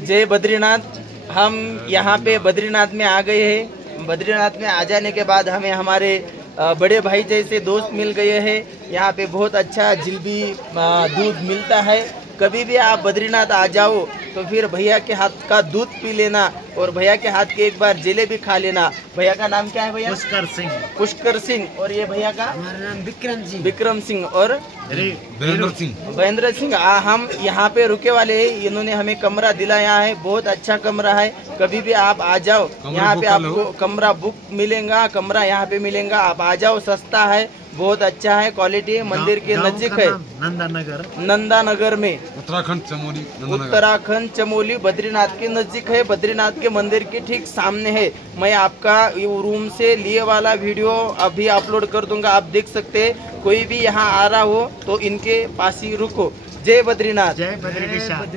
जय बद्रीनाथ। हम यहाँ पे बद्रीनाथ में आ गए हैं। बद्रीनाथ में आ जाने के बाद हमें हमारे बड़े भाई जैसे दोस्त मिल गए हैं। यहाँ पे बहुत अच्छा जिलेबी दूध मिलता है। कभी भी आप बद्रीनाथ आ जाओ तो फिर भैया के हाथ का दूध पी लेना और भैया के हाथ की एक बार जलेबी खा लेना। भैया का नाम क्या है भैया? पुष्कर सिंह। पुष्कर सिंह। और ये भैया का? हमारा नाम विक्रम सिंह। विक्रम सिंह। और वीरेंद्र सिंह। हम यहाँ पे रुके वाले हैं। इन्होंने हमें कमरा दिलाया है, बहुत अच्छा कमरा है। कभी भी आप आ जाओ, यहाँ पे आपको कमरा बुक मिलेगा, कमरा यहाँ पे मिलेगा। आप आ जाओ, सस्ता है, बहुत अच्छा है, क्वालिटी है। मंदिर के नजदीक है, नंदानगर में, उत्तराखंड चमोली बद्रीनाथ के नजदीक है। बद्रीनाथ के मंदिर के ठीक सामने है। मैं आपका रूम से लिए वाला वीडियो अभी अपलोड कर दूंगा, आप देख सकते हैं। कोई भी यहाँ आ रहा हो तो इनके पास ही रुको। जय बद्रीनाथ। जय बद्रीनाथ।